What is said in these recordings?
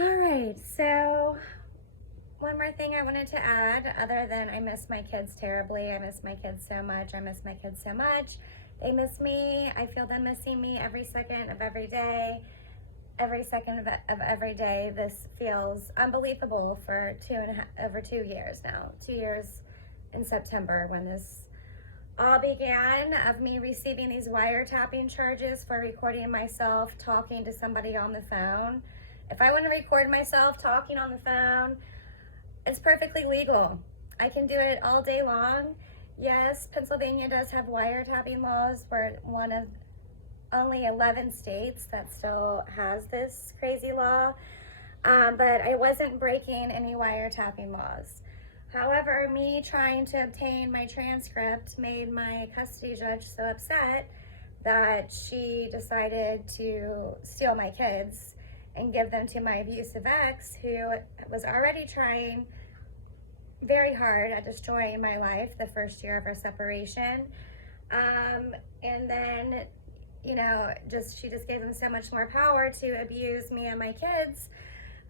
All right, so one more thing I wanted to add, other than I miss my kids terribly. I miss my kids so much. I miss my kids so much. They miss me. I feel them missing me every second of every day. Every second of every day. This feels unbelievable for over 2 years now. 2 years in September when this all began, of me receiving these wiretapping charges for recording myself talking to somebody on the phone. If I want to record myself talking on the phone, it's perfectly legal. I can do it all day long. Yes, Pennsylvania does have wiretapping laws. We're one of only 11 states that still has this crazy law, but I wasn't breaking any wiretapping laws. However, me trying to obtain my transcript made my custody judge so upset that she decided to steal my kids and give them to my abusive ex, who was already trying very hard at destroying my life the first year of our separation. And then, she just gave them so much more power to abuse me and my kids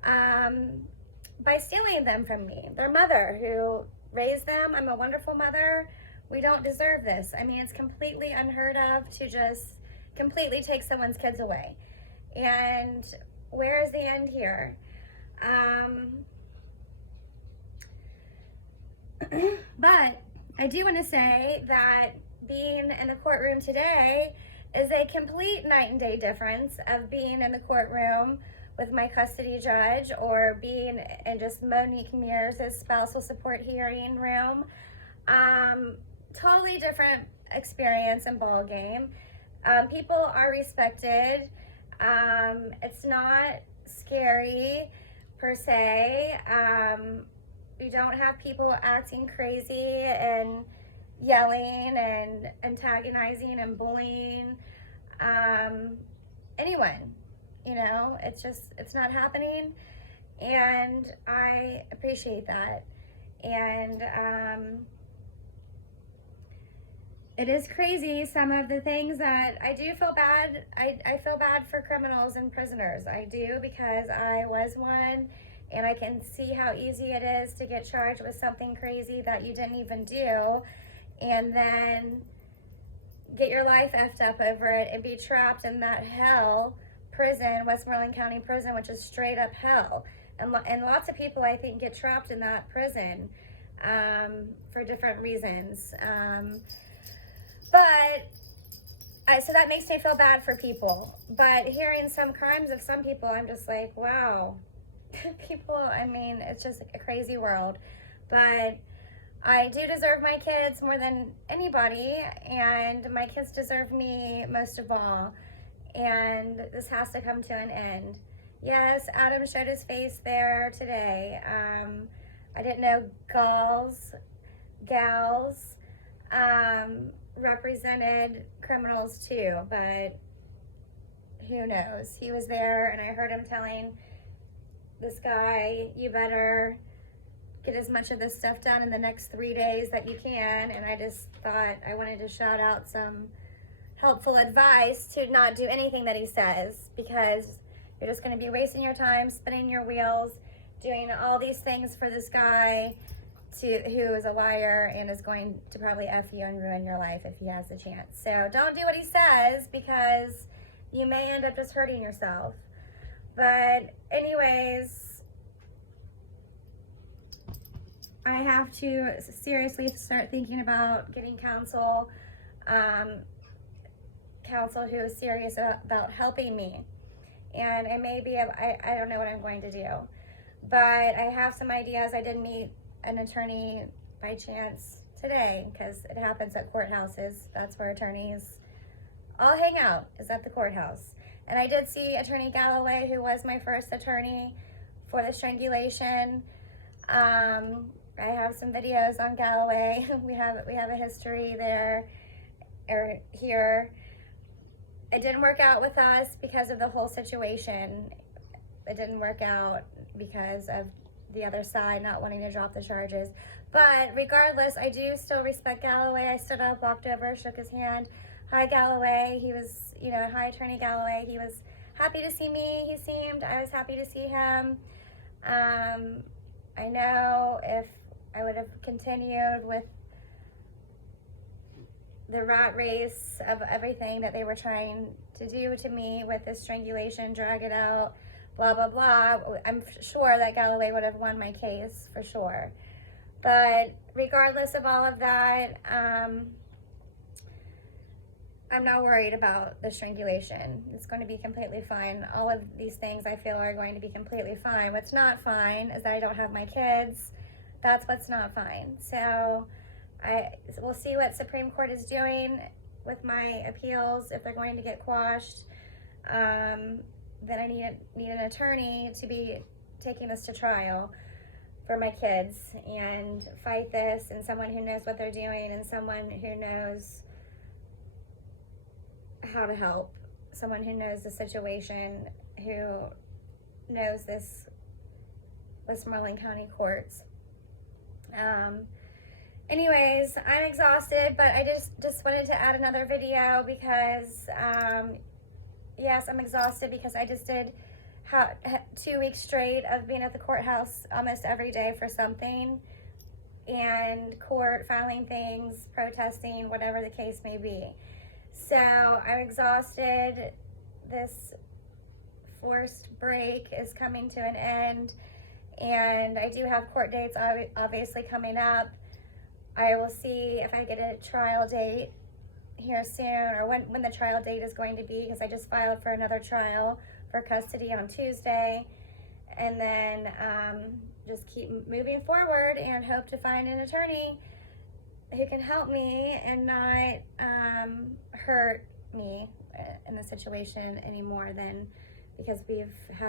by stealing them from me. Their mother, who raised them, I'm a wonderful mother. We don't deserve this. I mean, it's completely unheard of to just completely take someone's kids away. And where is the end here? But I do want to say that being in the courtroom today is a complete night and day difference of being in the courtroom with my custody judge or being in just Monique Mears' spousal support hearing room. Totally different experience and ball game. People are respected. It's not scary per se. You don't have people acting crazy and yelling and antagonizing and bullying anyone. It's not happening, and I appreciate that. And it is crazy, some of the things that I do feel bad. I feel bad for criminals and prisoners. I do, because I was one, and I can see how easy it is to get charged with something crazy that you didn't even do, and then get your life effed up over it and be trapped in that hell prison, Westmoreland County Prison, which is straight up hell. And lots of people, I think, get trapped in that prison for different reasons. So that makes me feel bad for people. But hearing some crimes of some people, I'm just like, wow. It's just a crazy world. But I do deserve my kids more than anybody, and my kids deserve me most of all. And this has to come to an end. Yes, Adam showed his face there today. I didn't know gals represented criminals too, but who knows? He was there, and I heard him telling this guy, you better get as much of this stuff done in the next 3 days that you can. And I just thought I wanted to shout out some helpful advice to not do anything that he says, because you're just going to be wasting your time, spinning your wheels, doing all these things for this guy who is a liar and is going to probably F you and ruin your life if he has the chance. So don't do what he says, because you may end up just hurting yourself. But anyways, I have to seriously start thinking about getting counsel who is serious about helping me. And I don't know what I'm going to do, but I have some ideas. I did meet an attorney by chance today, because it happens at courthouses. That's where attorneys all hang out, is at the courthouse. And I did see Attorney Galloway, who was my first attorney for the strangulation. I have some videos on Galloway. We have a history there, or here. It didn't work out with us because of the whole situation. It didn't work out because of the other side not wanting to drop the charges. But regardless, I do still respect Galloway. I stood up, walked over, shook his hand. Hi, Galloway. He was, hi, Attorney Galloway. He was happy to see me. I was happy to see him. I know if I would have continued with the rat race of everything that they were trying to do to me with this strangulation, drag it out, blah, blah, blah, I'm sure that Galloway would have won my case for sure. But regardless of all of that, I'm not worried about the strangulation. It's going to be completely fine. All of these things I feel are going to be completely fine. What's not fine is that I don't have my kids. That's what's not fine. So we'll see what Supreme Court is doing with my appeals, if they're going to get quashed. Then I need an attorney to be taking this to trial for my kids and fight this, and someone who knows what they're doing, and someone who knows how to help, someone who knows the situation, who knows this Westmoreland County courts. Anyways, I'm exhausted, but I just wanted to add another video because, yes, I'm exhausted because I just did 2 weeks straight of being at the courthouse almost every day for something, and court, filing things, protesting, whatever the case may be. So I'm exhausted. This forced break is coming to an end, and I do have court dates obviously coming up. I will see if I get a trial date here soon, or when the trial date is going to be, because I just filed for another trial for custody on Tuesday. And then just keep moving forward and hope to find an attorney who can help me and not hurt me in the situation anymore, because we've had